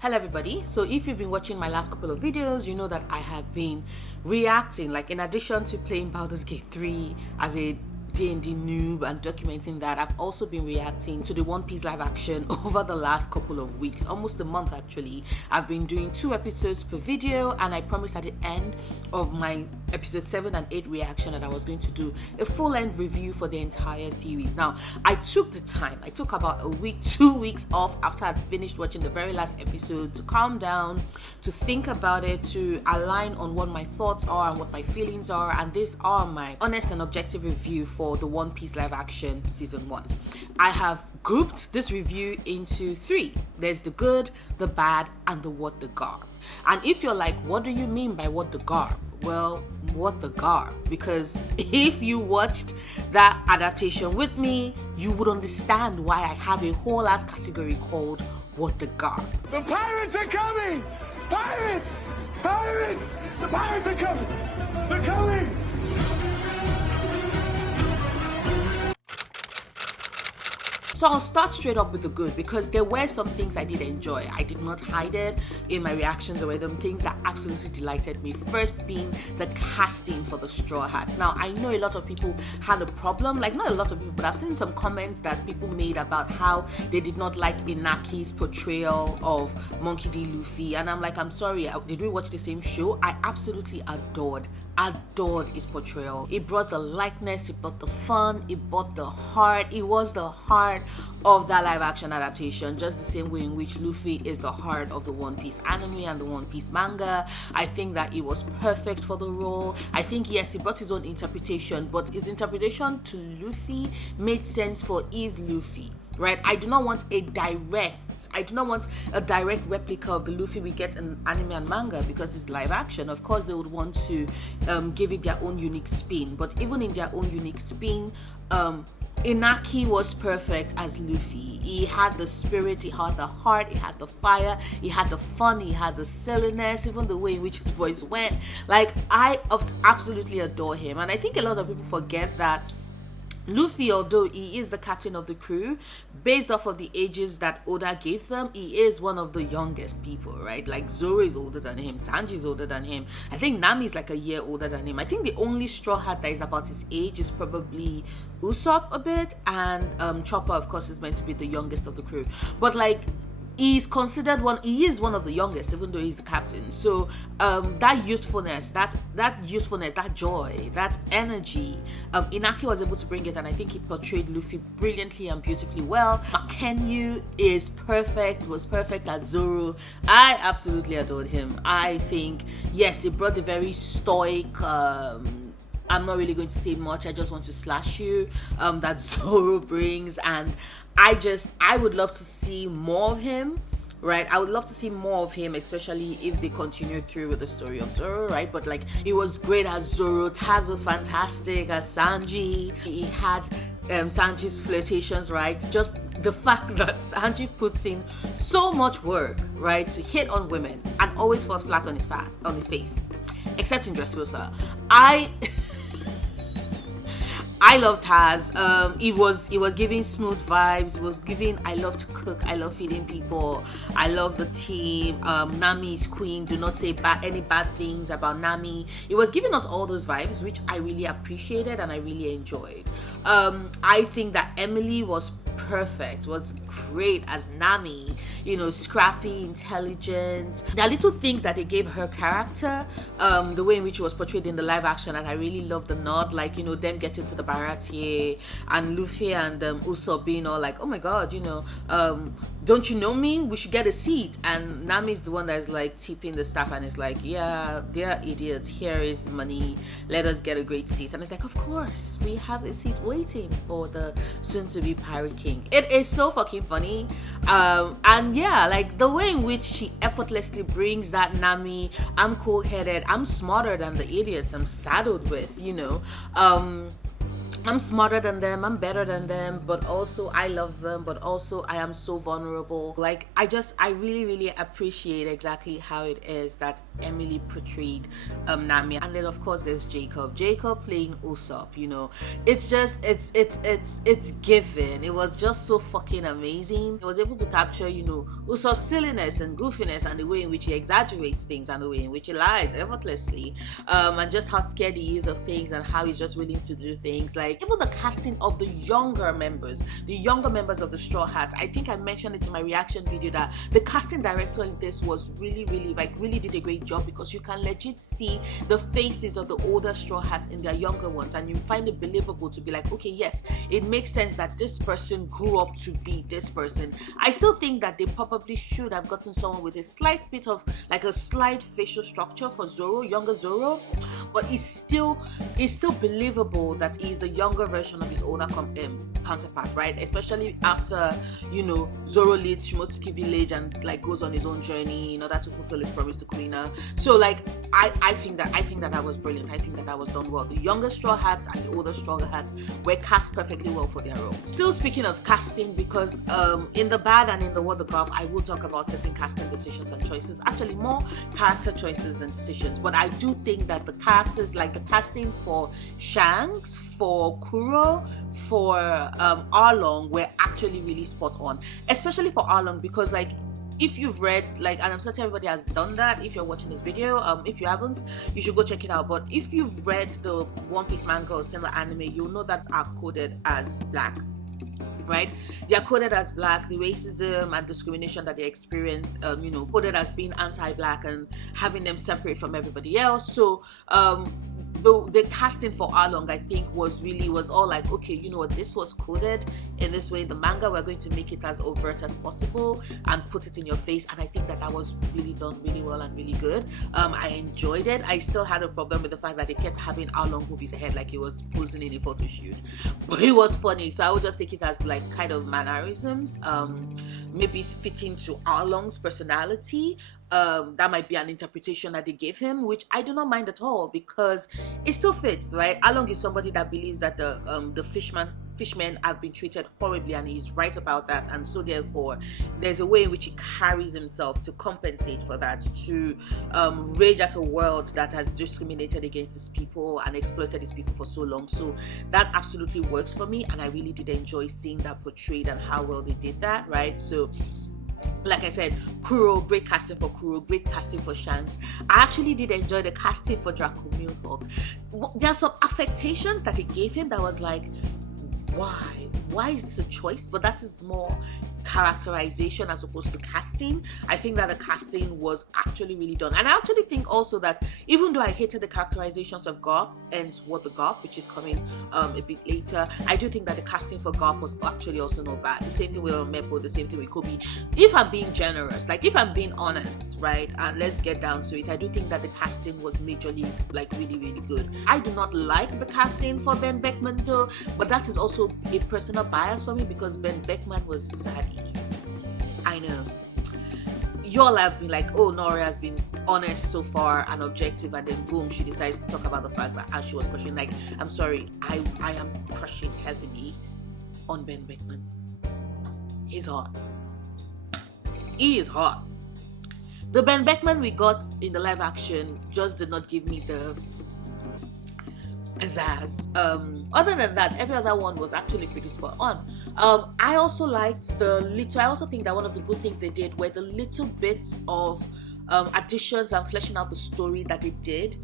Hello everybody. So if you've been watching my last couple of videos, you know that I have been reacting, like in addition to playing Baldur's Gate 3 as a D&D noob and documenting that, I've also been reacting to the One Piece live action over the last couple of weeks, almost a month actually. I've been doing 2 episodes per video, and I promised at the end of my episode 7 and 8 reaction that I was going to do a full-length review for the entire series. Now, I took the time. I took about a week, 2 weeks off after I'd finished watching the very last episode to calm down, to think about it, to align on what my thoughts are and what my feelings are, and these are my honest and objective review for the One Piece live action season 1. I have grouped this review into 3. There's the good, the bad, and the what the garb. And if you're like, what do you mean by what the garb? Well, what the garb? Because if you watched that adaptation with me, you would understand why I have a whole ass category called what the garb. The pirates are coming! Pirates! Pirates! The pirates are coming! They're coming! So I'll start straight up with the good, because there were some things I did enjoy. I did not hide it in my reaction. There were some things that absolutely delighted me. First being the casting for the Straw Hats. Now, I know a lot of people had a problem, like not a lot of people, but I've seen some comments that people made about how they did not like Inaki's portrayal of Monkey D. Luffy. And I'm like, I'm sorry, did we watch the same show? I absolutely adored his portrayal. It brought the likeness, it brought the fun, it brought the heart. It was the heart of that live action adaptation, just the same way in which Luffy is the heart of the One Piece anime and the One Piece manga. I think that it was perfect for the role. I think, yes, he brought his own interpretation, but his interpretation to Luffy made sense for his Luffy, right? I do not want a direct replica of the Luffy we get in anime and manga, because it's live action. Of course, they would want to give it their own unique spin, but even in their own unique spin, Inaki was perfect as Luffy. He had the spirit, he had the heart, he had the fire, he had the fun, he had the silliness, even the way in which his voice went. Like, I absolutely adore him, and I think a lot of people forget that Luffy, although he is the captain of the crew, based off of the ages that Oda gave them, he is one of the youngest people, right? Like, Zoro is older than him, Sanji is older than him, I think Nami is like a year older than him. I think the only Straw Hat that is about his age is probably Usopp a bit, and Chopper, of course, is meant to be the youngest of the crew. But like, he is one of the youngest, even though he's the captain. So that youthfulness, that joy, that energy, Inaki was able to bring it, and I think he portrayed Luffy brilliantly and beautifully well. Makenyu was perfect as Zoro. I absolutely adored him. I think, yes, it brought the very stoic, I'm not really going to say much, I just want to slash you, that Zoro brings, and I would love to see more of him, right? I would love to see more of him, especially if they continue through with the story of Zoro, right? But like, it was great as Zoro. Taz was fantastic as Sanji. He had Sanji's flirtations, right? Just the fact that Sanji puts in so much work, right, to hit on women and always falls flat on his face, except in Dressrosa. I love Taz. It was giving smooth vibes. It was giving, I love to cook, I love feeding people, I love the team. Nami is queen. Do not say any bad things about Nami. It was giving us all those vibes, which I really appreciated and I really enjoyed. I think that Emily was perfect, was great as Nami, you know, scrappy, intelligent. There are little things that they gave her character, the way in which she was portrayed in the live action, and I really love the nod, like, you know, them getting to the barracks here, and Luffy and Usopp being all like, oh my god, you know, don't you know me? We should get a seat. And Nami's the one that is like tipping the staff and is like, yeah, they're idiots, here is money, let us get a great seat. And it's like, of course, we have a seat waiting for the soon-to-be Pirate King. It is so fucking funny. And yeah, like the way in which she effortlessly brings that Nami, I'm cool-headed, I'm smarter than the idiots I'm saddled with, you know, I'm smarter than them, I'm better than them, but also I love them, but also I am so vulnerable. Like, I really, really appreciate exactly how it is that Emily portrayed Nami. And then of course there's Jacob. Jacob playing Usopp, you know. It's just it's given. It was just so fucking amazing. He was able to capture, you know, Usopp's silliness and goofiness and the way in which he exaggerates things and the way in which he lies effortlessly. And just how scared he is of things and how he's just willing to do things. Like even the casting of the younger members of the Straw Hats. I think I mentioned it in my reaction video that the casting director in this was really, really, like, really did a great job, because you can legit see the faces of the older Straw Hats in their younger ones, and you find it believable to be like, okay, yes, it makes sense that this person grew up to be this person. I still think that they probably should have gotten someone with a slight bit of, like, a slight facial structure for Zoro, younger Zoro, but it's still believable that he's the younger version of his older counterpart, right? Especially after, you know, Zoro leaves Shimotsuki village and like goes on his own journey in order to fulfill his promise to Kuina. So like I think that was brilliant. I think that was done well. The younger Straw Hats and the older Straw Hats were cast perfectly well for their roles. Still speaking of casting, because in the bad and in the world of God, I will talk about certain casting decisions and choices. Actually, more character choices and decisions. But I do think that the characters, like the casting for Shanks, for Kuro, for Arlong, were actually really spot on. Especially for Arlong, because like, if you've read, like, and I'm certain everybody has done that if you're watching this video, if you haven't, you should go check it out. But if you've read the One Piece manga or similar anime, you'll know that are coded as black, right? They are coded as black. The racism and discrimination that they experience, you know, coded as being anti-black and having them separate from everybody else. So the casting for Arlong, I think, was all like, okay, you know what, this was coded in this way in the manga, we're going to make it as overt as possible and put it in your face. And I think that was really done really well and really good. I enjoyed it. I still had a problem with the fact that they kept having Arlong move his head like he was posing in a photo shoot, but it was funny, so I would just take it as like kind of mannerisms, maybe fitting to Arlong's personality. That might be an interpretation that they gave him, which I do not mind at all, because it still fits, right? Arlong is somebody that believes that the fishmen have been treated horribly, and he's right about that, and so therefore there's a way in which he carries himself to compensate for that, to rage at a world that has discriminated against his people and exploited his people for so long. So that absolutely works for me, and I really did enjoy seeing that portrayed and how well they did that, right? So like I said, Kuro, great casting for Kuro, great casting for Shanks. I actually did enjoy the casting for Draco Milhawk. There are some affectations that it gave him that was like, why is this a choice? But that is more characterization as opposed to casting. I think that the casting was actually really done, and I actually think also that even though I hated the characterizations of Garp and Sword the Garp, which is coming a bit later, I do think that the casting for Garp was actually also not bad. The same thing with Mepo, the same thing with Kobe. If I'm being generous, like if I'm being honest, right, and let's get down to it, I do think that the casting was majorly like really, really good. I do not like the casting for Ben Beckman though, but that is also a personal bias for me, because Ben Beckman was sad. I know. Y'all have been like, oh, Nora has been honest so far and objective, and then boom, she decides to talk about the fact that as she was crushing, like, I'm sorry, I am crushing heavily on Ben Beckman. He's hot. He is hot. The Ben Beckman we got in the live action just did not give me the pizzazz. Other than that, every other one was actually pretty spot on. I also think that one of the good things they did were the little bits of additions and fleshing out the story that they did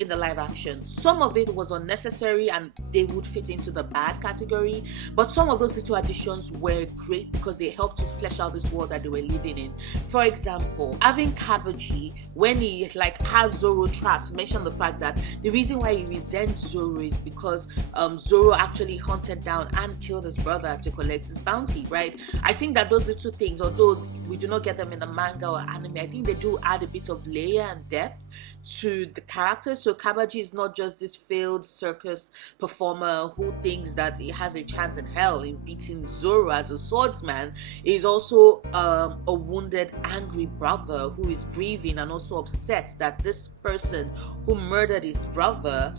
in the live action. Some of it was unnecessary and they would fit into the bad category, but some of those little additions were great because they helped to flesh out this world that they were living in. For example, having Kabaji, when he like has Zoro trapped, mentioned the fact that the reason why he resents Zoro is because Zoro actually hunted down and killed his brother to collect his bounty, right? I think that those little things, although we do not get them in the manga or anime, I think they do add a bit of layer and depth to the characters. So Kabaji is not just this failed circus performer who thinks that he has a chance in hell in beating Zoro as a swordsman. He's also a wounded, angry brother who is grieving and also upset that this person who murdered his brother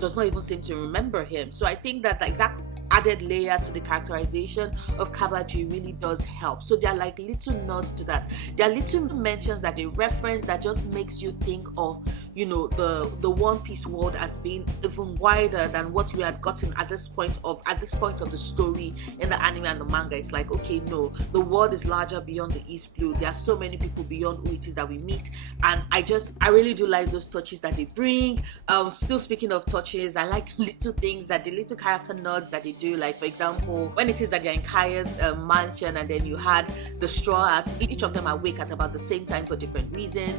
does not even seem to remember him. So I think that like that added layer to the characterization of Kabaji really does help. So there are like little nods to that. There are little mentions that they reference that just makes you think of, you know, the One Piece world as being even wider than what we had gotten at this point of the story in the anime and the manga. It's like, okay, no, the world is larger beyond the East Blue. There are so many people beyond who it is that we meet, and I really do like those touches that they bring. Still speaking of touches, I like little things that the little character nods that they do. Like, for example, when it is that they're in Kaya's mansion, and then you had the Straw Hats, each of them awake at about the same time for different reasons.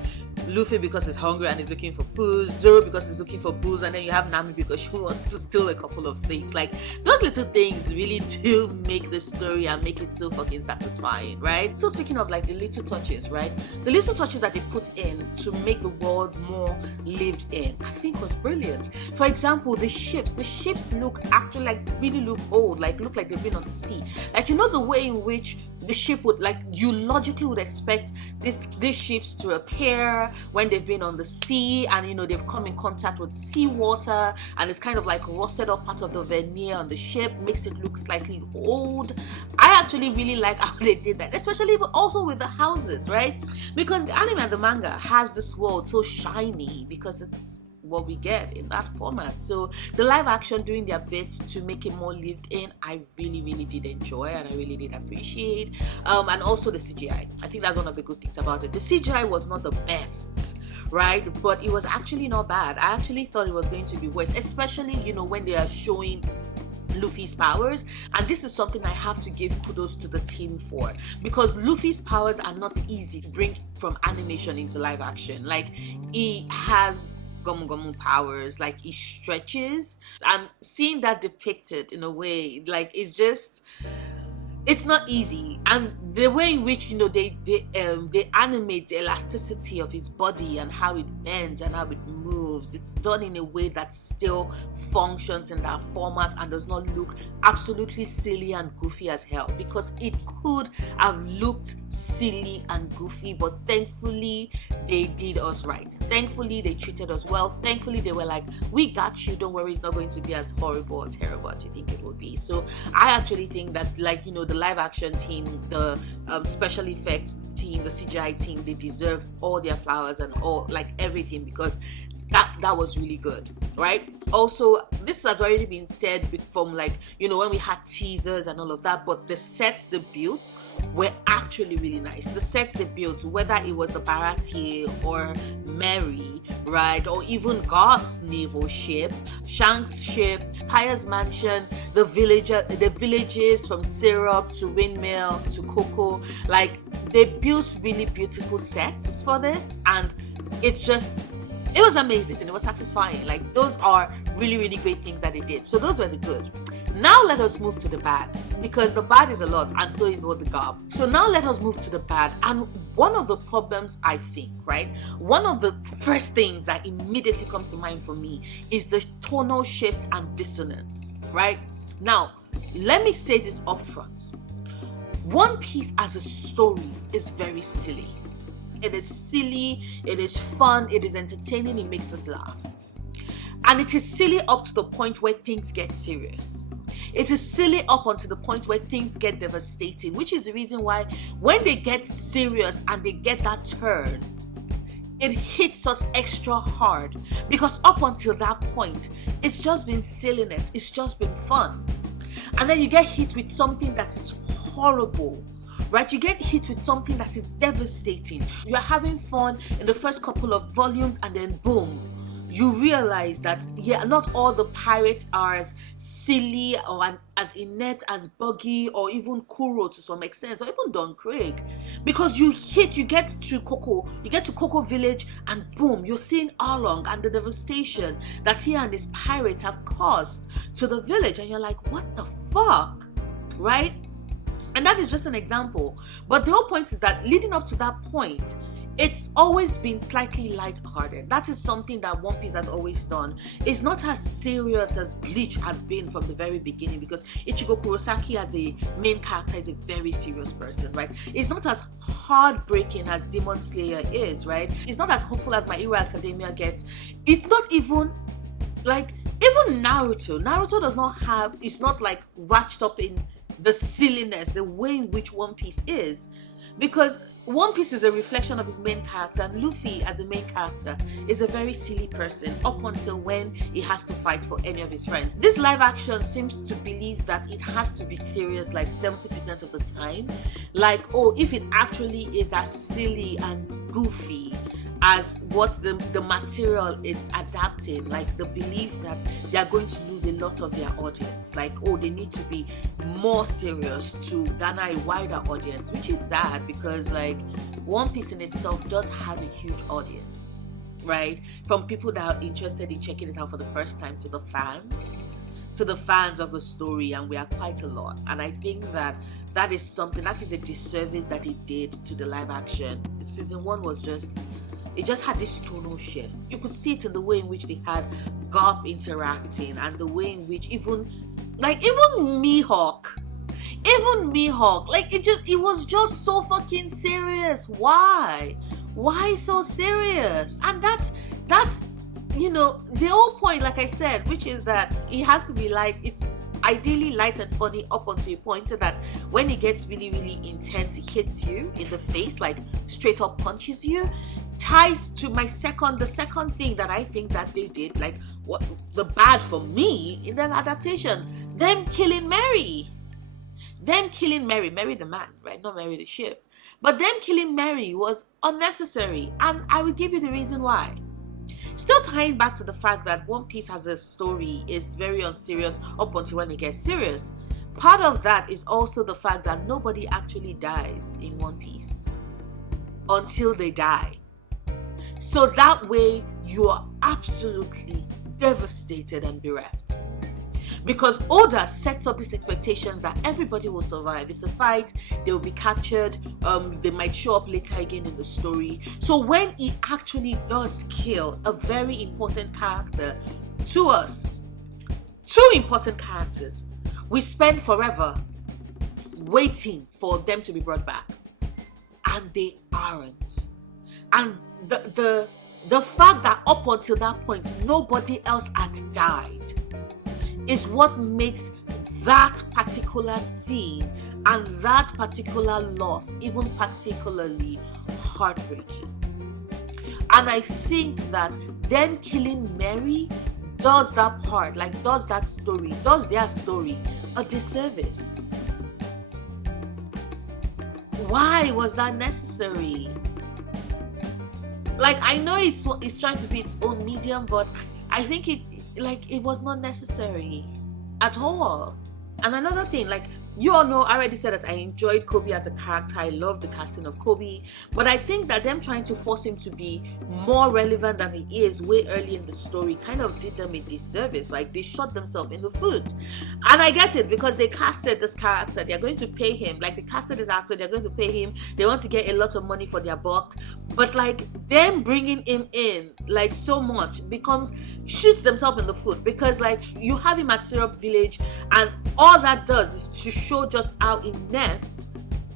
Luffy because he's hungry and he's looking for food, Zoro because he's looking for booze, and then you have Nami because she wants to steal a couple of things. Like, those little things really do make the story and make it so fucking satisfying, right? So speaking of like the little touches, right? The little touches that they put in to make the world more lived in, I think was brilliant. For example, the ships look actually like really look old, like look like they've been on the sea. Like, you know, the way in which the ship would, like, you logically would expect these ships to appear when they've been on the sea, and you know they've come in contact with seawater, and it's kind of like rusted off part of the veneer on the ship, makes it look slightly old. I actually really like how they did that, especially also with the houses, right? Because the anime and the manga has this world so shiny because it's what we get in that format. So the live action doing their bit to make it more lived in, I really did enjoy and I really did appreciate. And also the CGI. I think that's one of the good things about it. The CGI was not the best, right? But it was actually not bad. I actually thought it was going to be worse, especially, you know, when they are showing Luffy's powers, and this is something I have to give kudos to the team for, because Luffy's powers are not easy to bring from animation into live action. Like, he has Gomu powers, like he stretches, and seeing that depicted in a way, like, it's not easy. And the way in which, you know, they animate the elasticity of his body and how it bends and how it moves, it's done in a way that still functions in that format and does not look absolutely silly and goofy as hell, because it could have looked silly and goofy, but thankfully they did us right. Thankfully they treated us well. Thankfully they were like, we got you, don't worry, it's not going to be as horrible or terrible as you think it would be. So I actually think that, like, you know, the live action team, the special effects team, the CGI team, they deserve all their flowers and all, like, everything, because that was really good, right? Also, this has already been said from, like, you know, when we had teasers and all of that, but the sets they built were actually really nice. The sets they built, whether it was the Baratier or Mary, right, or even Garth's naval ship, Shanks' ship, Kaya's mansion, the villages from Syrup to Windmill to Coco, like, they built really beautiful sets for this, and it was amazing and it was satisfying. Like, those are really great things that they did. So those were the good. Now let us move to the bad, because the bad is a lot and so is what the garb. So now let us move to the bad. And one of the problems, I think, right, one of the first things that immediately comes to mind for me is the tonal shift and dissonance, right? Now, let me say this up front. One Piece as a story is very silly. It is silly, it is fun, it is entertaining, it makes us laugh. And it is silly up to the point where things get serious. It is silly up until the point where things get devastating, which is the reason why when they get serious and they get that turn, it hits us extra hard. Because up until that point, it's just been silliness, it's just been fun. And then you get hit with something that is horrible, right? You get hit with something that is devastating. You're having fun in the first couple of volumes, and then boom, you realize that, yeah, not all the pirates are as silly or as inept as Buggy or even Kuro to some extent, or even Don Craig. Because you get to Coco Village, and boom, you're seeing Arlong and the devastation that he and his pirates have caused to the village, and you're like, what the fuck, right? And that is just an example. But the whole point is that leading up to that point, it's always been slightly light-hearted. That is something that One Piece has always done. It's not as serious as Bleach has been from the very beginning, because Ichigo Kurosaki as a main character is a very serious person, right? It's not as heartbreaking as Demon Slayer is, right? It's not as hopeful as My Hero Academia gets. It's not even like, even Naruto does not have, it's not like wrapped up in the silliness, the way in which One Piece is. Because One Piece is a reflection of his main character, and Luffy as a main character is a very silly person up until when he has to fight for any of his friends. This live action seems to believe that it has to be serious like 70% of the time. Like, oh, if it actually is as silly and goofy as what the material it's adapting, like the belief that they are going to lose a lot of their audience, like, oh, they need to be more serious to garner a wider audience, which is sad, because like One Piece in itself does have a huge audience, right? From people that are interested in checking it out for the first time to the fans of the story, and we are quite a lot. And I think that is something that is a disservice that it did to the live action. Season 1 was just, it just had this tonal shift. You could see it in the way in which they had Garp interacting, and the way in which even Mihawk, like it was just so fucking serious. Why so serious? And that's the whole point, like I said, which is that it has to be light. It's ideally light and funny up until a point, so that when it gets really, really intense, it hits you in the face, like straight up punches you. Ties to the second thing that I think that they did, like what the bad for me in that adaptation, them killing Mary the man, right? Not Mary the ship. But them killing Mary was unnecessary, and I will give you the reason why. Still tying back to the fact that One Piece as a story is very unserious up until when it gets serious. Part of that is also the fact that nobody actually dies in One Piece until they die. So that way you are absolutely devastated and bereft. Because Oda sets up this expectation that everybody will survive. It's a fight, they will be captured, they might show up later again in the story. So when he actually does kill a very important character to us, 2 important characters, we spend forever waiting for them to be brought back. And they aren't. And the fact that up until that point nobody else had died is what makes that particular scene and that particular loss even particularly heartbreaking. And I think that them killing Mary does that part, like does their story a disservice. Why was that necessary? Like, I know it's trying to be its own medium, but I think it was not necessary at all. And another thing, like, you all know, I already said that I enjoyed Kobe as a character. I love the casting of Kobe, but I think that them trying to force him to be more relevant than he is way early in the story kind of did them a disservice. Like, they shot themselves in the foot. And I get it, because they casted this character, they're going to pay him. Like, they casted this actor, they're going to pay him, they want to get a lot of money for their buck. But like, them bringing him in like so much shoots themselves in the foot, because like, you have him at Syrup Village, and all that does is to show just how inept,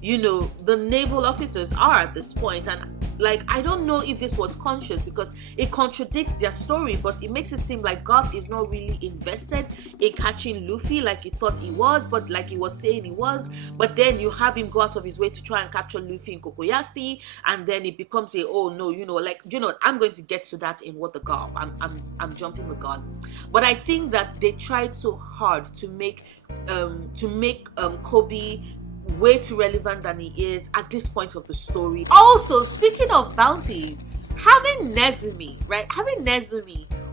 the naval officers are at this point. And like, I don't know if this was conscious, because it contradicts their story, but it makes it seem like God is not really invested in catching Luffy like he thought he was, but like he was saying he was. But then you have him go out of his way to try and capture Luffy in Kokoyasi, and then it becomes I'm going to get to that in What the God. I'm jumping the gun. But I think that they tried so hard to make Kobe way too relevant than he is at this point of the story. Also, speaking of bounties, having Nezumi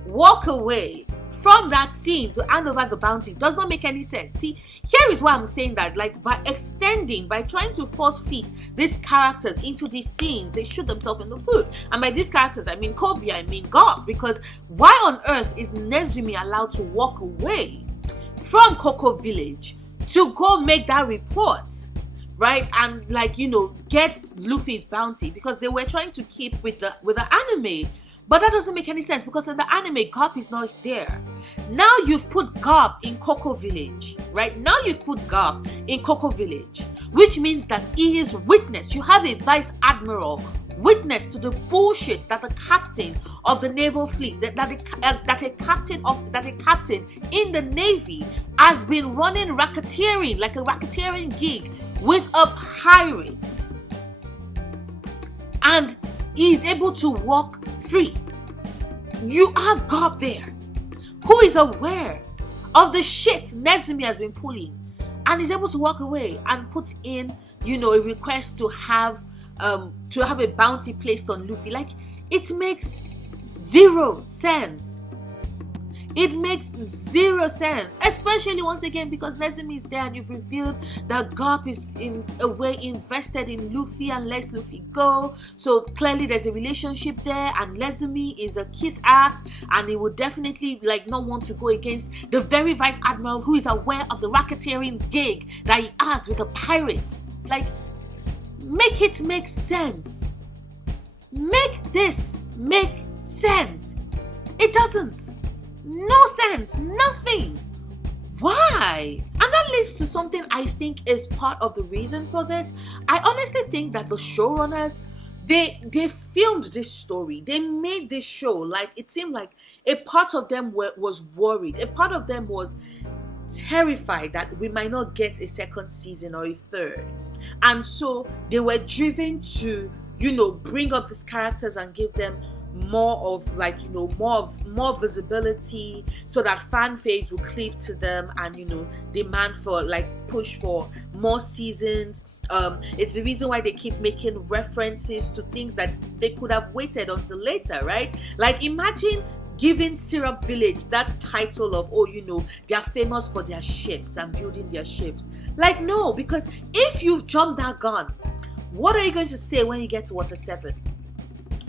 walk away from that scene to hand over the bounty does not make any sense. See, here is why I'm saying that, like, by trying to force feed these characters into these scenes, they shoot themselves in the foot. And by these characters, I mean Kobe, I mean God, because why on earth is Nezumi allowed to walk away from Coco Village to go make that report right? And like, get Luffy's bounty, because they were trying to keep with the anime. But that doesn't make any sense, because in the anime, Garp is not there. Now you've put Garp in Cocoa Village, right? Now you've put Garp in Cocoa Village, which means that he is witness. You have a vice admiral witness to the bullshit that the captain of the naval fleet, that a captain in the navy has been running racketeering, like a racketeering gig with a pirate, and he's able to walk free. You have Garp there, who is aware of the shit Nezumi has been pulling, and is able to walk away and put in, a request to have a bounty placed on Luffy. Like, it makes zero sense. It makes zero sense, especially once again because Nezumi is there and you've revealed that Garp is in a way invested in Luffy and lets Luffy go. So clearly there's a relationship there, and Nezumi is a kiss ass, and he would definitely not want to go against the very vice admiral who is aware of the racketeering gig that he has with a pirate. Like, make it make sense. Make this make sense. It doesn't. No sense, nothing. Why? And that leads to something I think is part of the reason for this. I honestly think that the showrunners, they filmed this story. They made this show. Like, it seemed like a part of them was worried. A part of them was terrified that we might not get a second season or a third. And so they were driven to, bring up these characters and give them more of more visibility, so that fan faves will cleave to them and demand for push for more seasons. It's the reason why they keep making references to things that they could have waited until later, right? Like, imagine giving Syrup Village that title of, they are famous for their ships and building their ships. Like, no, because if you've jumped that gun, what are you going to say when you get to Water 7?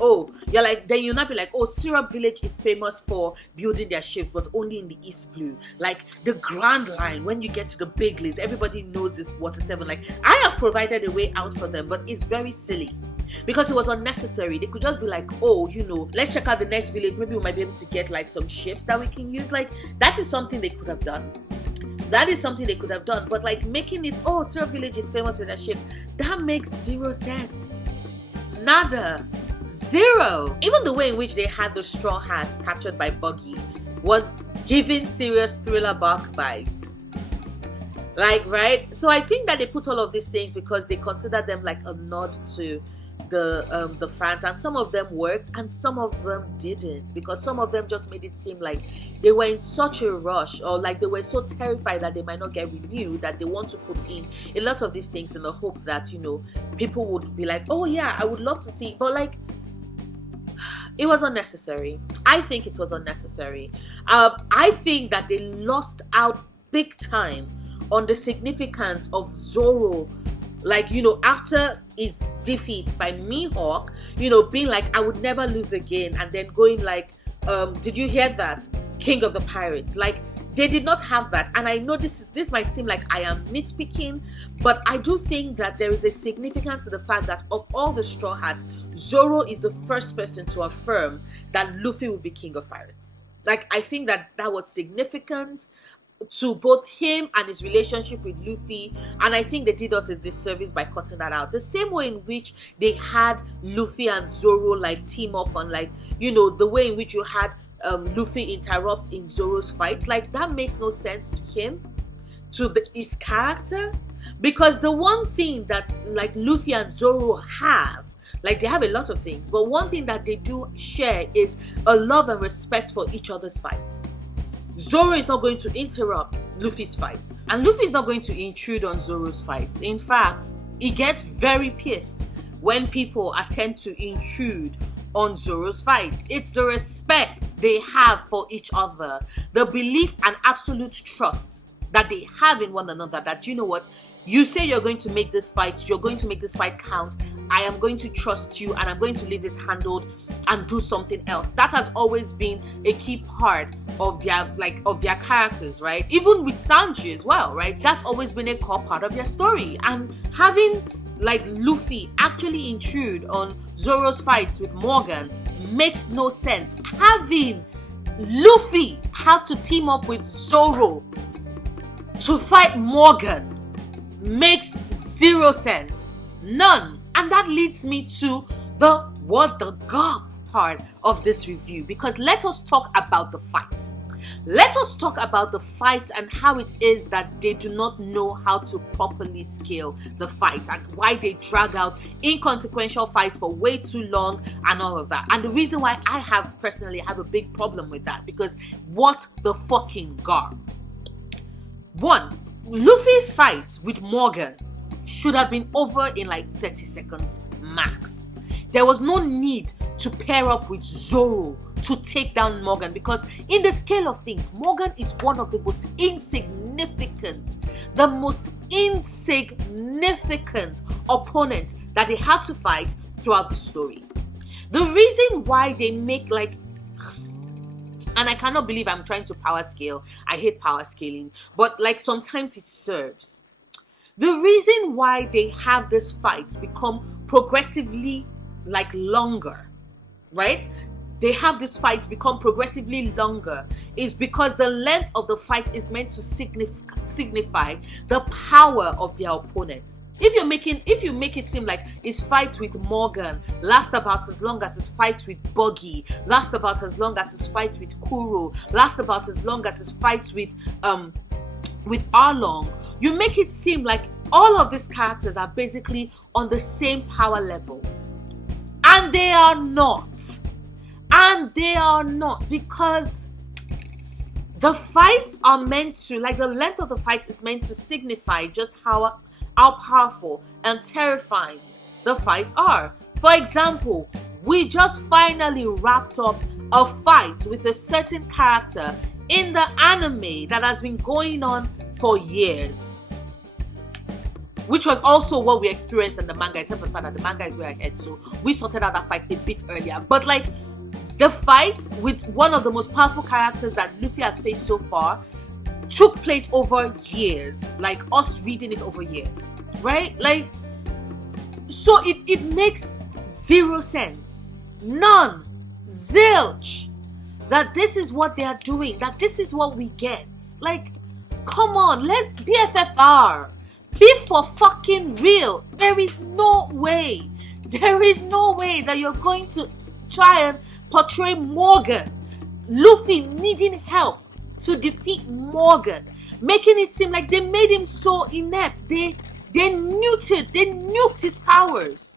Oh, then you'll not be like, oh, Syrup Village is famous for building their ships, but only in the East Blue. Like, the Grand Line, when you get to the big list, everybody knows this Water 7. Like, I have provided a way out for them, but it's very silly, because it was unnecessary. They could just be like, oh, let's check out the next village. Maybe we might be able to get some ships that we can use. Like, that is something they could have done. But making it, oh, Syrup Village is famous for their ship, that makes zero sense. Nada. Zero. Even the way in which they had the straw hats captured by Buggy was giving serious Thriller Bark vibes. Right? So I think that they put all of these things because they consider them like a nod to the fans, and some of them worked and some of them didn't, because some of them just made it seem like they were in such a rush, or like they were so terrified that they might not get renewed, that they want to put in a lot of these things in the hope that people would be like, oh yeah, I would love to see, but it was unnecessary. I think it was unnecessary. I think that they lost out big time on the significance of Zoro. After his defeat by Mihawk, being like, I would never lose again. And then going did you hear that? King of the Pirates. They did not have that. And I know this might seem like I am nitpicking, but I do think that there is a significance to the fact that of all the Straw Hats, Zoro is the first person to affirm that Luffy will be King of Pirates. I think that was significant to both him and his relationship with Luffy, and I think they did us a disservice by cutting that out. The same way in which they had Luffy and Zoro team up on the way in which you had Luffy interrupt in Zoro's fight, that makes no sense to him, to his character, because the one thing that Luffy and Zoro have, they have a lot of things, but one thing that they do share is a love and respect for each other's fights. Zoro is not going to interrupt Luffy's fight, and Luffy is not going to intrude on Zoro's fight. In fact, he gets very pissed when people attempt to intrude on Zoro's fights. It's the respect they have for each other, the belief and absolute trust that they have in one another, that, you know what, you say you're going to make this fight count. I am going to trust you, and I'm going to leave this handled and do something else. That has always been a key part of their characters, right? Even with Sanji as well, right? That's always been a core part of their story. And having like Luffy actually intrude on Zoro's fights with Morgan makes no sense. Having Luffy have to team up with Zoro to fight Morgan makes zero sense. None. And that leads me to the what the god part of this review, because let us talk about the fights. Let us talk about the fights and how it is that they do not know how to properly scale the fights, and why they drag out inconsequential fights for way too long and all of that. And the reason why I personally have a big problem with that, because what the fucking garb. One, Luffy's fight with Morgan should have been over in like 30 seconds max. There was no need to pair up with Zoro to take down Morgan, because in the scale of things, Morgan is one of the most insignificant opponents that they have to fight throughout the story. The reason why they make like, and I cannot believe I'm trying to power scale. I hate power scaling, but like sometimes it serves. The reason why they have these fights become progressively like longer, right? They have these fights become progressively longer is because the length of the fight is meant to signify the power of their opponent. If you make it seem like his fight with Morgan lasts about as long as his fight with Buggy, lasts about as long as his fight with Kuro, lasts about as long as his fights with Arlong, you make it seem like all of these characters are basically on the same power level. And they are not. And they are not, because the fights are meant to, like the length of the fight is meant to signify just how powerful and terrifying the fights are. For example, we just finally wrapped up a fight with a certain character in the anime that has been going on for years, which was also what we experienced in the manga, except for the fact that the manga is way ahead, so we sorted out that fight a bit earlier. But like, the fight with one of the most powerful characters that Luffy has faced so far took place over years, like us reading it over years, right? Like, so it makes zero sense, none, zilch, that this is what they are doing, that this is what we get. Like, come on, let BFFR be for fucking real. There is no way that you're going to try and portray Morgan, Luffy needing help to defeat Morgan, making it seem like they made him so inept. They nuked his powers.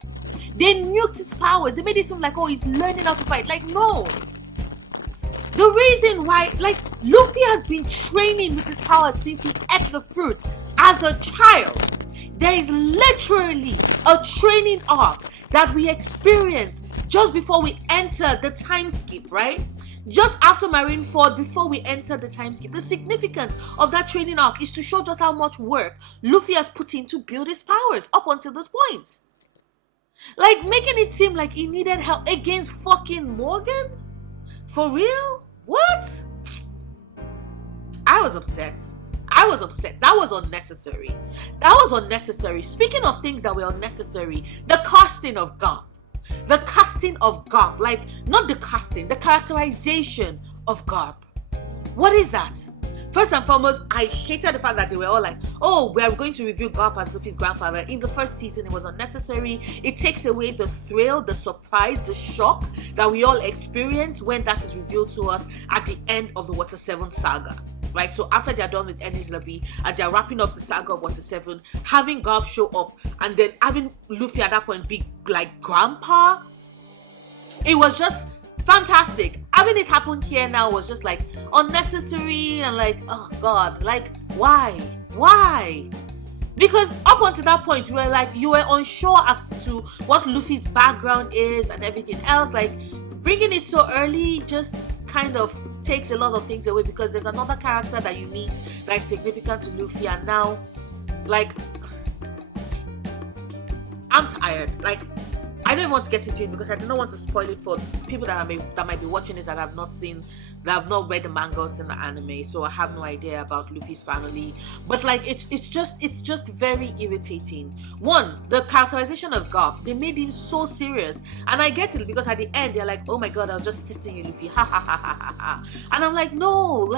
They made it seem like, oh, he's learning how to fight. Like, no. The reason why, like, Luffy has been training with his powers since he ate the fruit as a child. There is literally a training arc that we experience just before we enter the time skip, right? Just after Marineford, before we enter the time skip. The significance of that training arc is to show just how much work Luffy has put in to build his powers up until this point. Like, making it seem like he needed help against fucking Morgan? For real? What? I was upset. That was unnecessary. Speaking of things that were unnecessary, the casting of Garp. Like, not the casting, the characterization of Garp. What is that? First and foremost, I hated the fact that they were all like, oh, we are going to review Garp as Luffy's grandfather. In the first season, it was unnecessary. It takes away the thrill, the surprise, the shock that we all experience when that is revealed to us at the end of the Water 7 saga. Right, so after they're done with Enies Lobby, as they're wrapping up the saga of Water 7, having Garp show up and then having Luffy at that point be like grandpa, it was just fantastic. Having it happen here now was just like unnecessary and like, oh god, like why? Because up until that point, you were unsure as to what Luffy's background is and everything else. Like, bringing it so early just kind of takes a lot of things away, because there's another character that you meet that is significant to Luffy, and now, like, I'm tired. Like, I don't even want to get into it because I do not want to spoil it for people that might be watching it that have not read the manga or seen the anime, so I have no idea about Luffy's family. But like, it's just very irritating. One, the characterization of Garp, they made him so serious, and I get it because at the end they're like, oh my god, I was just testing you, Luffy, ha ha ha ha ha ha. And I'm like, no,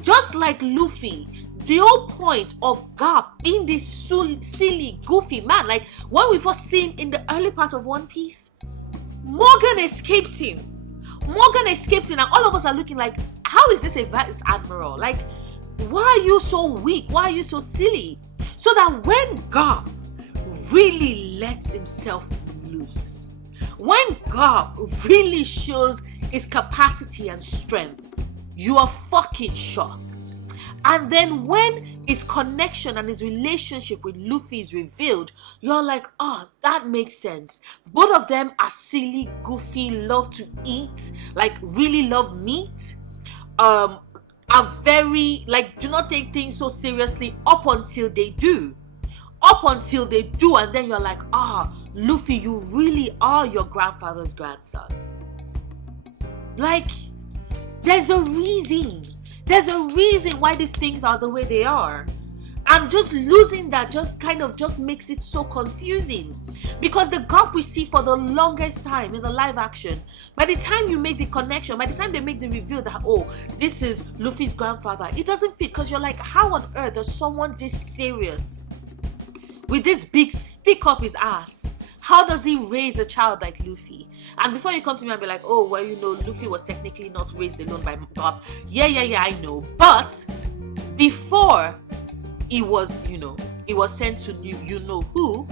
just like Luffy. The whole point of Garp being this silly, goofy man, like when we first see him in the early part of One Piece, Morgan escapes him, and all of us are looking like, how is this a vice admiral? Like, why are you so weak? Why are you so silly? So that when Garp really lets himself loose, when Garp really shows his capacity and strength, you are fucking shocked. And then when his connection and his relationship with Luffy is revealed, you're like, oh, that makes sense. Both of them are silly, goofy, love to eat, like really love meat, are very, like, do not take things so seriously up until they do. And then you're like, Luffy, you really are your grandfather's grandson. Like, there's a reason why these things are the way they are. And just losing that just makes it so confusing. Because the Garp we see for the longest time in the live action, by the time you make the connection, by the time they make the reveal that, oh, this is Luffy's grandfather, it doesn't fit, because you're like, how on earth does someone this serious, with this big stick up his ass, how does he raise a child like Luffy? And before you come to me and be like, oh, well, Luffy was technically not raised alone by Garp. Yeah, I know. But before he was, he was sent to you know who,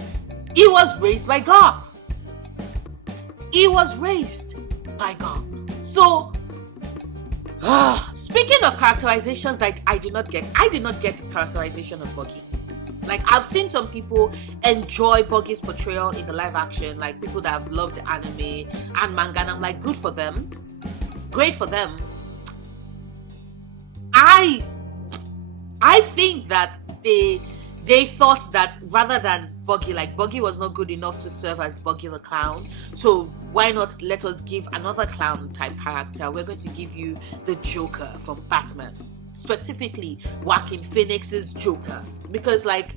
he was raised by Garp. So, speaking of characterizations that I did not get the characterization of Buggy. Like, I've seen some people enjoy Buggy's portrayal in the live action, like people that have loved the anime and manga, and I'm like, good for them, great for them. I think that they thought that rather than Buggy, like Buggy was not good enough to serve as Buggy the Clown, so why not let us give another clown type character? We're going to give you the Joker from Batman. Specifically Joaquin Phoenix's Joker, because like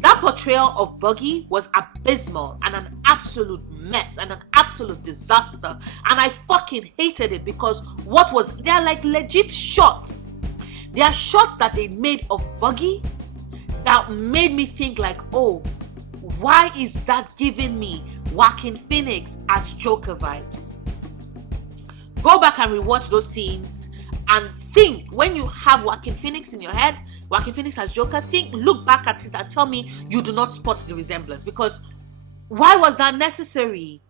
that portrayal of Buggy was abysmal and an absolute mess and an absolute disaster, and I fucking hated it because they're like legit shots. There are shots that they made of Buggy that made me think like, oh, why is that giving me Joaquin Phoenix as Joker vibes? Go back and rewatch those scenes and think, when you have Joaquin Phoenix in your head, Joaquin Phoenix as Joker, look back at it and tell me you do not spot the resemblance. Because why was that necessary?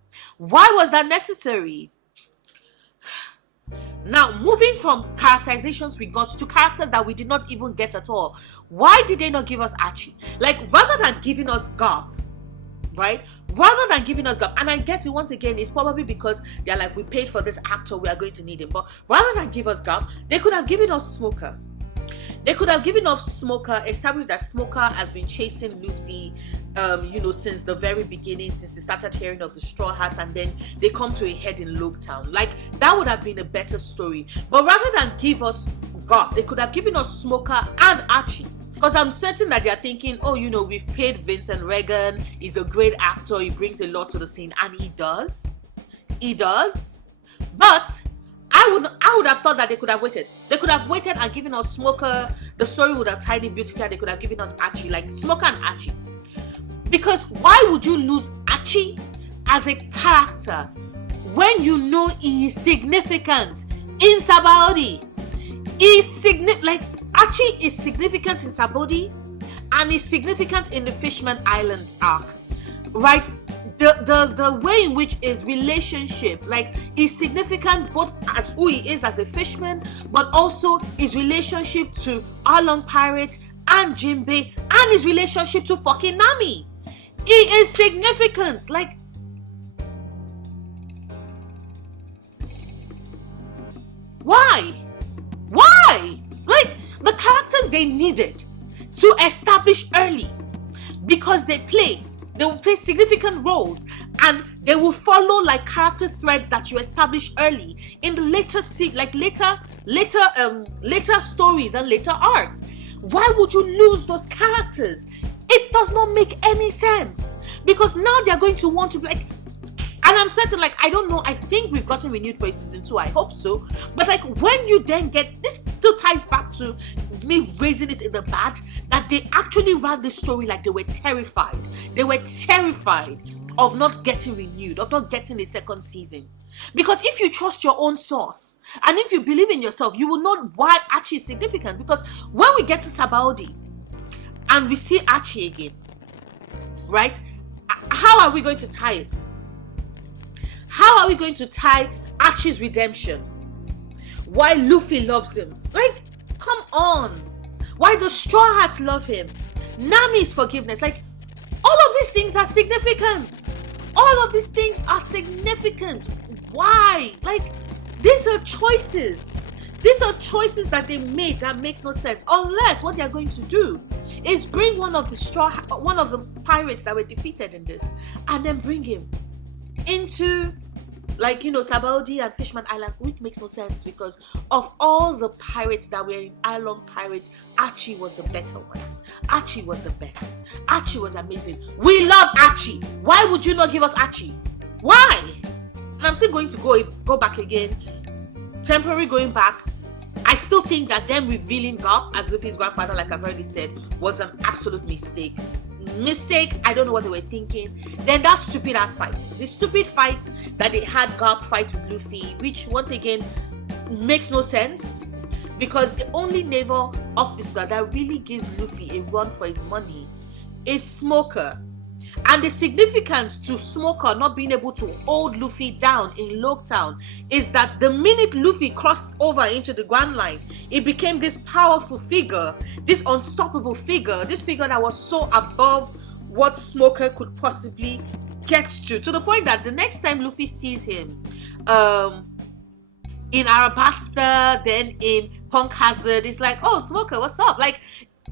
Now, moving from characterizations we got to characters that we did not even get at all. Why did they not give us Archie? Like, rather than giving us Garp, right? And I get it, once again, it's probably because they're like, we paid for this actor, we are going to need him. But rather than give us Garp, they could have given us Smoker. Established that Smoker has been chasing Luffy, since the very beginning, since he started hearing of the Straw Hats, and then they come to a head in Logtown. Like, that would have been a better story. But rather than give us Garp, they could have given us Smoker and Archie. Because I'm certain that they're thinking, oh, we've paid Vincent Regan, he's a great actor, he brings a lot to the scene, and he does. But I would have thought that they could have waited. They could have waited and given us Smoker. The story would have tied in beautifully, and they could have given us Archie, like Smoker and Archie. Because why would you lose Archie as a character when you know he is significant in Sabaody? Archie is significant in Sabaody and is significant in the Fishman Island arc, right? The way in which his relationship, like, is significant both as who he is as a fisherman, but also his relationship to Arlong Pirates and Jinbei, and his relationship to fucking Nami. He is significant. Like, Why? Why? Like, the characters they needed to establish early, because they will play significant roles, and they will follow like character threads that you establish early in the later later stories and later arcs. Why would you lose those characters? It does not make any sense, because now they're going to want to be like, and I'm certain, like, I don't know, I think we've gotten renewed for a season 2, I hope so, but like, when you then get, this still ties back to me raising it in the bad, that they actually ran this story like they were terrified of not getting renewed, of not getting a second season. Because if you trust your own source, and if you believe in yourself, you will know why Archie is significant. Because when we get to Sabaody and we see Archie again, right, how are we going to tie it? How are we going to tie Archie's redemption? Why Luffy loves him? Like, come on. Why the Straw Hats love him? Nami's forgiveness. Like, all of these things are significant. All of these things are significant. Why? Like, these are choices. These are choices that they made that makes no sense. Unless what they are going to do is bring one of the pirates that were defeated in this, and then bring him into, like, you know, Sabaody and Fishman Island, which makes no sense, because of all the pirates that were in Island Pirates, Archie was the better one. Archie was the best. Archie was amazing. We love Archie. Why would you not give us Archie? Why? And I'm still going to go back again. Temporary going back. I still think that them revealing Garp as Luffy's grandfather, like I've already said, was an absolute mistake. I don't know what they were thinking. Then that stupid ass fight, the stupid fight that they had, Garp fight with Luffy, which once again makes no sense, because the only naval officer that really gives Luffy a run for his money is Smoker. And the significance to Smoker not being able to hold Luffy down in Loguetown is that the minute Luffy crossed over into the Grand Line, it became this powerful figure, this unstoppable figure, this figure that was so above what Smoker could possibly get to the point that the next time Luffy sees him in Arabasta, then in Punk Hazard, it's like, oh, Smoker, what's up? Like,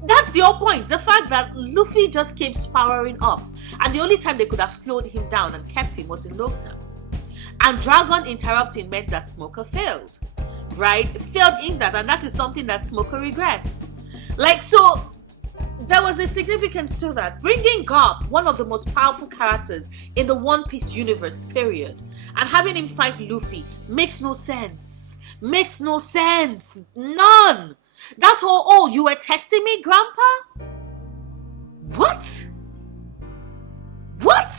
that's the whole point. The fact that Luffy just keeps powering up. And the only time they could have slowed him down and kept him was in Loguetown. And Dragon interrupting meant that Smoker failed. Right? Failed in that. And that is something that Smoker regrets. Like, so there was a significance to that. Bringing Garp, one of the most powerful characters in the One Piece universe, period, and having him fight Luffy makes no sense. Makes no sense. None. That's all. Oh, you were testing me, Grandpa? What? What?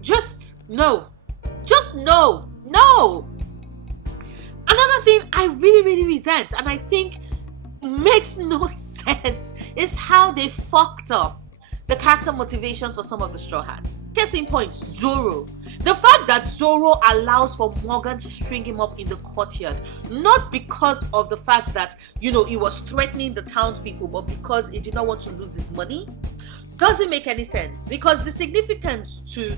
Just no. Just no. No. Another thing I really resent, and I think makes no sense, is how they fucked up the character motivations for some of the Straw Hats. Case in point, Zoro. The fact that Zoro allows for Morgan to string him up in the courtyard, not because of the fact that, you know, he was threatening the townspeople, but because he did not want to lose his money, doesn't make any sense. Because the significance to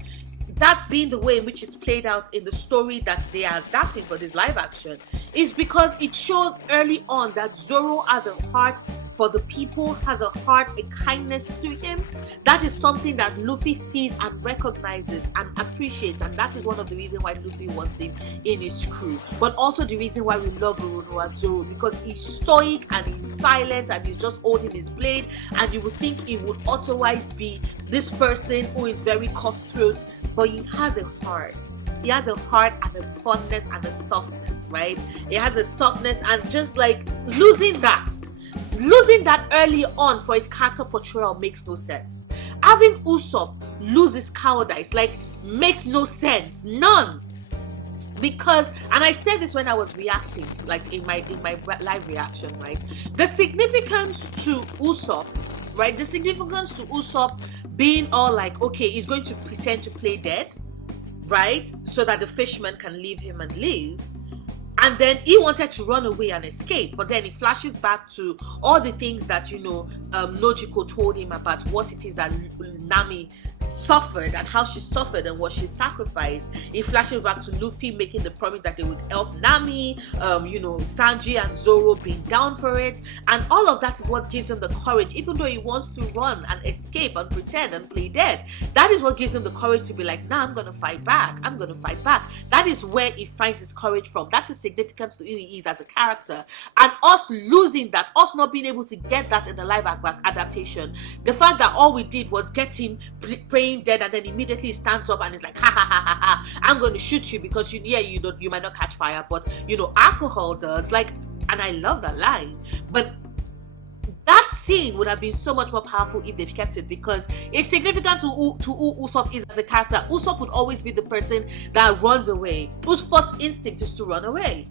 that being the way in which it's played out in the story that they are adapting for this live action is because it shows early on that Zoro has a heart for the people, has a heart, a kindness to him. That is something that Luffy sees and recognizes and appreciates, and that is one of the reasons why Luffy wants him in his crew. But also the reason why we love Roronoa Zoro, because he's stoic and he's silent and he's just holding his blade, and you would think he would otherwise be this person who is very cutthroat, but he has a heart. He has a heart and a fondness and a softness, right? He has a softness, and just like losing that early on for his character portrayal makes no sense. Having Usopp lose his cowardice, like, makes no sense. None. Because, and I said this when I was reacting, like in my live reaction, right? The significance to Usopp, right? The significance to Usopp being all like, okay, he's going to pretend to play dead, right? So that the fisherman can leave him and leave. And then he wanted to run away and escape, but then he flashes back to all the things that, you know, Nojiko told him about what it is that Nami suffered and how she suffered and what she sacrificed. It flashes back to Luffy making the promise that they would help Nami, Sanji and Zoro being down for it, and all of that is what gives him the courage, even though he wants to run and escape and pretend and play dead. That is what gives him the courage to be like, nah, I'm gonna fight back. That is where he finds his courage from. That's his significance to who he is as a character. And us losing that, us not being able to get that in the live adaptation, the fact that all we did was get him praying dead and then immediately stands up and is like, ha ha ha ha ha, I'm going to shoot you because you might not catch fire, but alcohol does. Like, and I love that line, but that scene would have been so much more powerful if they've kept it, because it's significant to who Usopp is as a character. Usopp would always be the person that runs away, whose first instinct is to run away.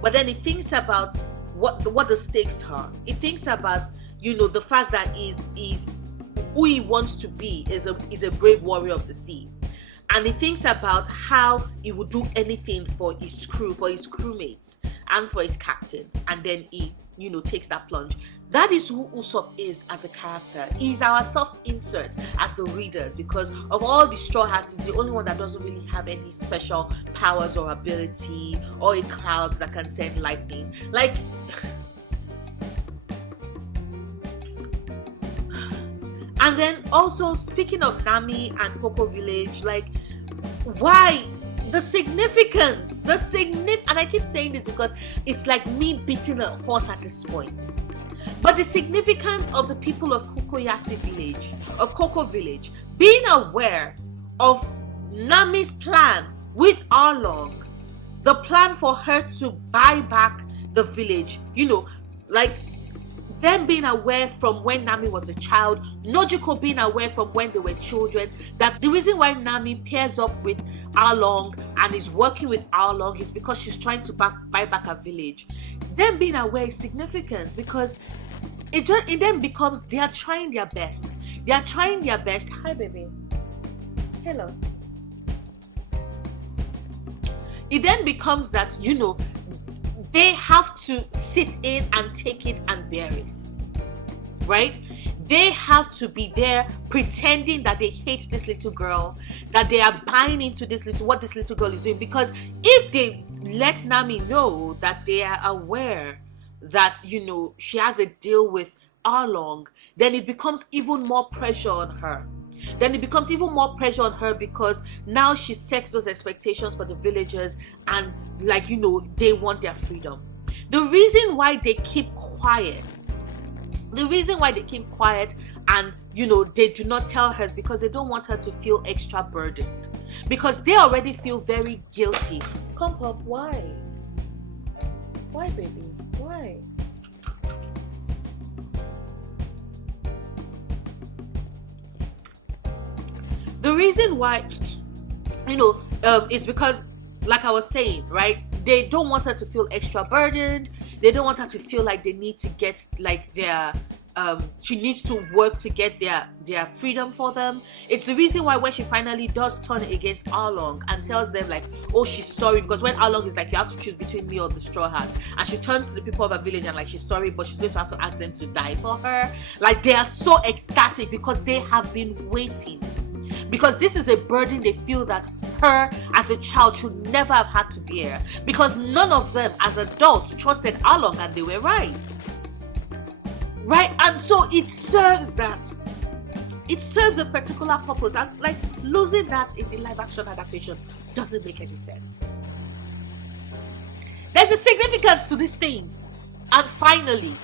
But then he thinks about what the stakes are. He thinks about, the fact that he's who he wants to be is a brave warrior of the sea. And he thinks about how he would do anything for his crew, for his crewmates, and for his captain. And then he, takes that plunge. That is who Usopp is as a character. He's our self-insert as the readers, because of all the Straw Hats, he's the only one that doesn't really have any special powers or ability, or a cloud that can send lightning. Like, and then also, speaking of Nami and Coco Village, like, why? The significance, and I keep saying this because it's like me beating a horse at this point. But the significance of the people of Coco Village, being aware of Nami's plan with Arlong, the plan for her to buy back the village, like, them being aware from when Nami was a child, Nojiko being aware from when they were children, that the reason why Nami pairs up with Arlong and is working with Arlong is because she's trying to buy back her village. Them being aware is significant, because it then becomes they are trying their best. Hi, baby. Hello. It then becomes that, they have to sit in and take it and bear it, right? They have to be there pretending that they hate this little girl, that they are buying into what this little girl is doing. Because if they let Nami know that they are aware that, she has a deal with Arlong, then it becomes even more pressure on her. Because now she sets those expectations for the villagers, and they want their freedom. The reason why they keep quiet and they do not tell her is because they don't want her to feel extra burdened, because they already feel very guilty. Come up, why baby, why? The reason why, it's because, like I was saying, right? They don't want her to feel extra burdened. They don't want her to feel like they need to get she needs to work to get their freedom for them. It's the reason why when she finally does turn against Arlong and tells them like, oh, she's sorry, because when Arlong is like, you have to choose between me or the Straw Hats, and she turns to the people of her village and like, she's sorry, but she's going to have to ask them to die for her. Like, they are so ecstatic because they have been waiting. Because this is a burden they feel that her as a child should never have had to bear, because none of them as adults trusted Arlong, and they were right, and so it serves a particular purpose, and like losing that in the live action adaptation doesn't make any sense. There's a significance to these things. And finally,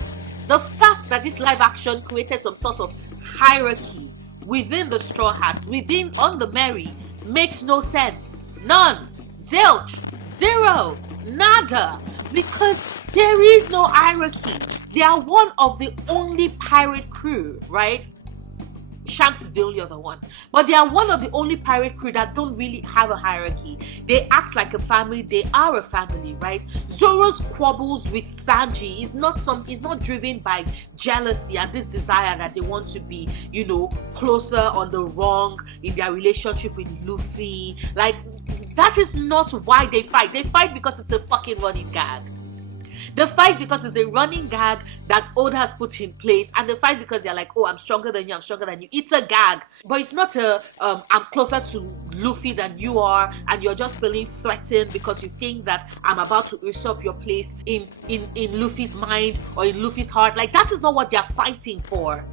the fact that this live action created some sort of hierarchy within the Straw Hats, on the Merry, makes no sense. None. Zilch. Zero. Nada. Because there is no hierarchy. They are one of the only pirate crew, right? Shanks is the only other one. But they are one of the only pirate crew that don't really have a hierarchy. They act like a family. They are a family, right? Zoro's quabbles with Sanji is not driven by jealousy and this desire that they want to be, closer on the wrong in their relationship with Luffy. Like, that is not why they fight. They fight because it's a fucking running gag. They fight because it's a running gag that Oda has put in place, and they fight because they're like, oh, I'm stronger than you, I'm stronger than you. It's a gag, but it's not a I'm closer to Luffy than you are, and you're just feeling threatened because you think that I'm about to usurp your place in Luffy's mind or in Luffy's heart. Like, that is not what they're fighting for.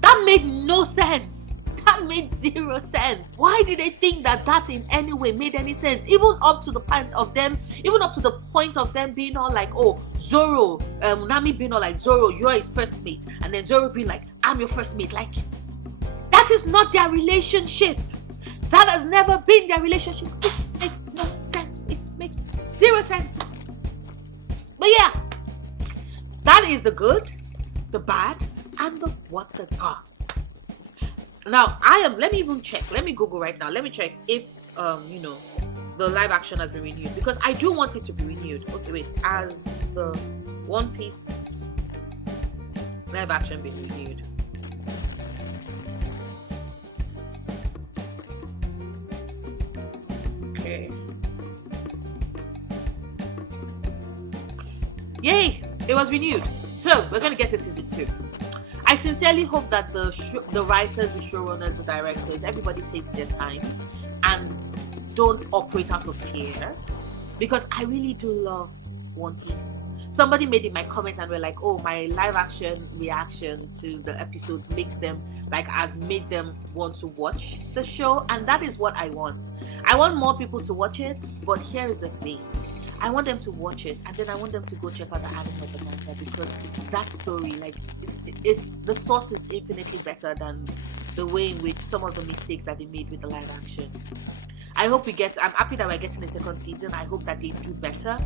That made no sense. That made zero sense. Why did they think that that in any way made any sense? Even up to the point of them being all like, oh, Zoro, Nami being all like, Zoro, you're his first mate, and then Zoro being like, I'm your first mate. Like, that is not their relationship. That has never been their relationship. This makes no sense. It makes zero sense. But yeah, that is the good, the bad, and the what the god. Now, let me even check. Let me Google right now. Let me check if, the live action has been renewed. Because I do want it to be renewed. Okay, wait. Has the One Piece live action been renewed? Okay. Yay! It was renewed. So, we're going to get to season 2. I sincerely hope that the writers, the showrunners, the directors, everybody takes their time and don't operate out of fear, because I really do love One Piece. Somebody made in my comment and were like, oh, my live action reaction to the episodes makes them has made them want to watch the show, and that is what I want. I want more people to watch it, but here is the thing. I want them to watch it, and then I want them to go check out the anime or the manga, because that story, it's the source is infinitely better than the way in which some of the mistakes that they made with the live action. I'm happy that we're getting a second season. I hope that they do better,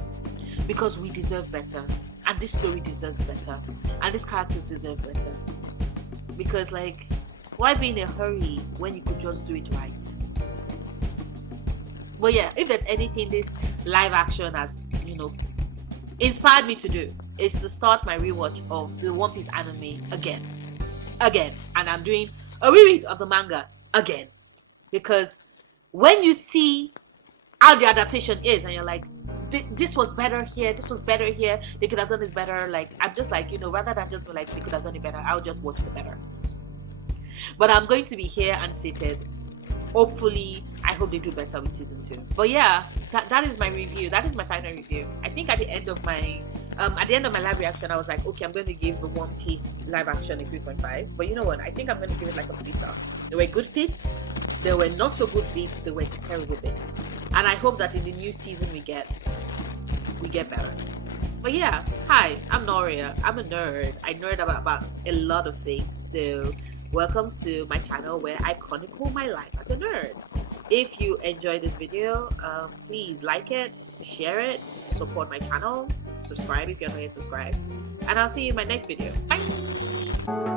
because we deserve better, and this story deserves better, and these characters deserve better. Because, why be in a hurry when you could just do it right? But yeah, if there's anything this live action has, inspired me to do, is to start my rewatch of the One Piece anime again, and I'm doing a reread of the manga again, because when you see how the adaptation is, and you're like, this was better here, they could have done this better. I'm just rather than just be like, they could have done it better, I'll just watch the better. But I'm going to be here and seated. Hopefully, I hope they do better with season 2. But yeah, that is my review. That is my final review. I think at the end of my live reaction, I was like, okay, I'm going to give the One Piece live action a 3.5. But you know what? I think I'm going to give it a 3 star. There were good bits. There were not so good bits. There were terrible bits. And I hope that in the new season we get better. But yeah, hi, I'm Noria. I'm a nerd. I nerd about a lot of things. So welcome to my channel where I chronicle my life as a nerd. If you enjoyed this video, please like it, share it, support my channel, subscribe if you're not yet subscribed, and I'll see you in my next video. Bye!